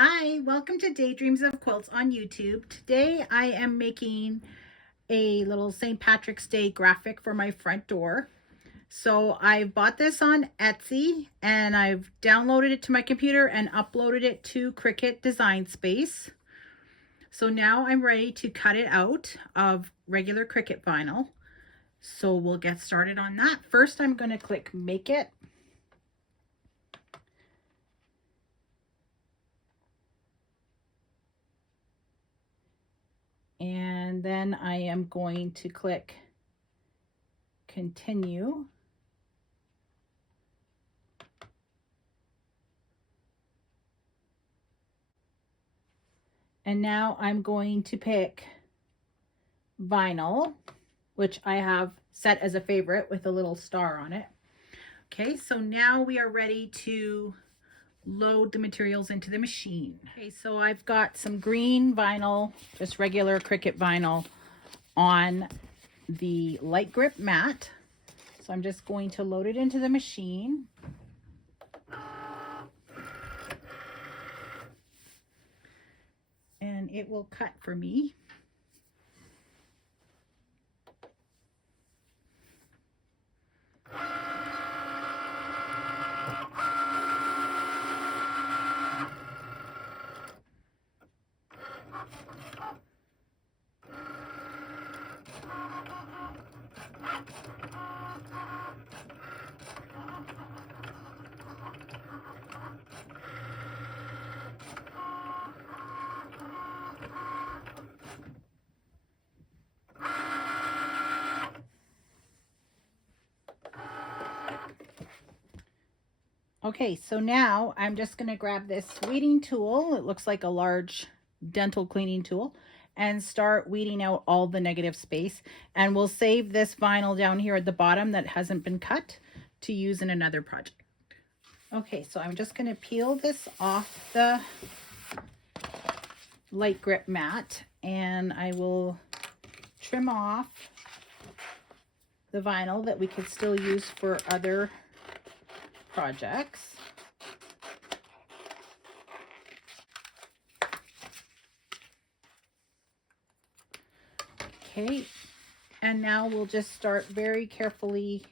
Hi, welcome to Daydreams of Quilts on YouTube. Today I am making a little St. Patrick's Day graphic for my front door. So I bought this on Etsy and I've downloaded it to my computer and uploaded it to Cricut Design Space. So now I'm ready to cut it out of regular Cricut vinyl. So we'll get started on that. First I'm going to click Make It. And then I am going to click Continue. And now I'm going to pick vinyl, which I have set as a favorite with a little star on it. Okay, so now we are ready to load the materials into the machine. Okay, so I've got some green vinyl, just regular Cricut vinyl, on the light grip mat. So I'm just going to load it into the machine. And it will cut for me. Okay, so now I'm just going to grab this weeding tool. It looks like a large dental cleaning tool, and start weeding out all the negative space. And we'll save this vinyl down here at the bottom that hasn't been cut to use in another project. Okay, so I'm just going to peel this off the light grip mat, and I will trim off the vinyl that we could still use for other projects. Okay, and now we'll just start very carefully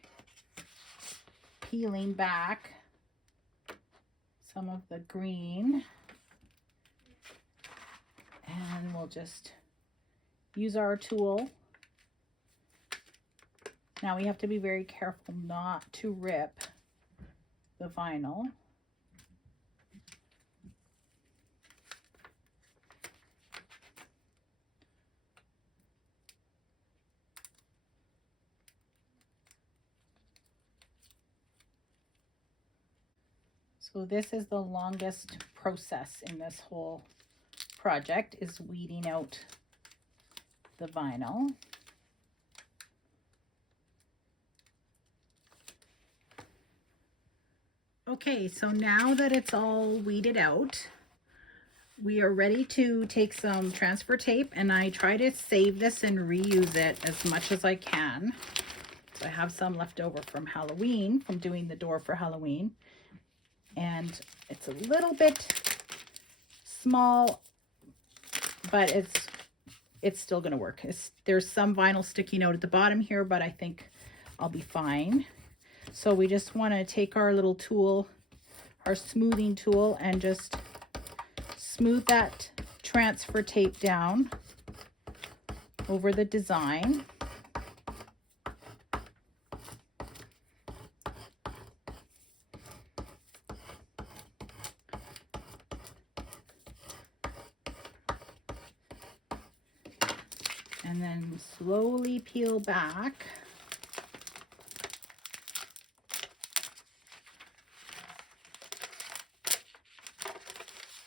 peeling back some of the green, and we'll just use our tool. Now we have to be very careful not to rip the vinyl. So this is the longest process in this whole project, is weeding out the vinyl. Okay, so now that it's all weeded out, we are ready to take some transfer tape, and I try to save this and reuse it as much as I can. So I have some left over from Halloween, from doing the door for Halloween. And it's a little bit small, but it's still gonna work. There's some vinyl sticking out at the bottom here, but I think I'll be fine. So we just want to take our little tool, our smoothing tool, and just smooth that transfer tape down over the design. And then slowly peel back.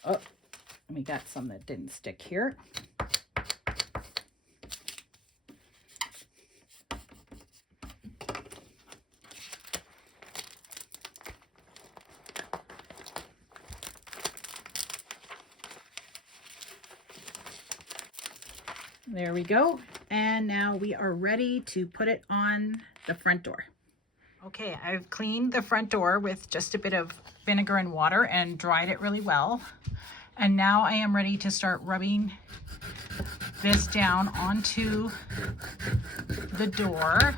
Oh, we got some that didn't stick here. There we go. And now we are ready to put it on the front door. Okay, I've cleaned the front door with just a bit of vinegar and water and dried it really well. And now I am ready to start rubbing this down onto the door.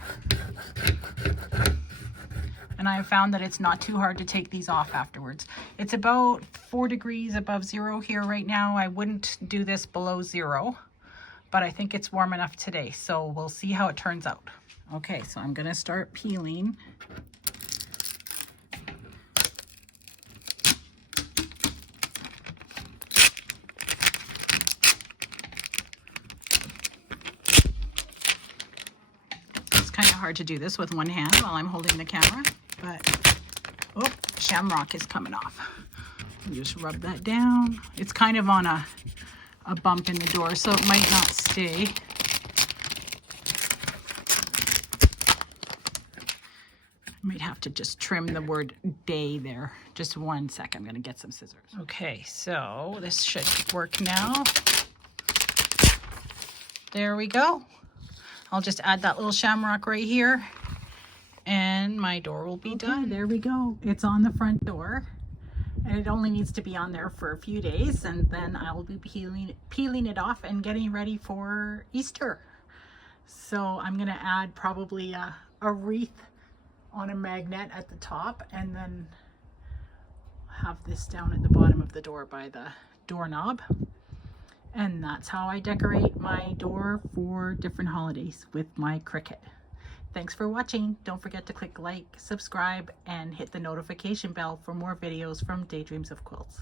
And I have found that it's not too hard to take these off afterwards. It's about 4 degrees above zero here right now. I wouldn't do this below zero, but I think it's warm enough today. So we'll see how it turns out. Okay, so I'm gonna start peeling. Hard to do this with one hand while I'm holding the camera, but oh, shamrock is coming off. Just rub that down. It's kind of on a bump in the door, so it might not stay. I might have to just trim the word day there. Just 1 second. I'm going to get some scissors. Okay, so this should work now. There we go. I'll just add that little shamrock right here and my door will be done. There we go. It's on the front door and it only needs to be on there for a few days, and then I will be peeling it off and getting ready for Easter. So I'm going to add probably a wreath on a magnet at the top, and then have this down at the bottom of the door by the doorknob. And that's how I decorate my door for different holidays with my Cricut. Thanks for watching. Don't forget to click like, subscribe, and hit the notification bell for more videos from Daydreams of Quilts.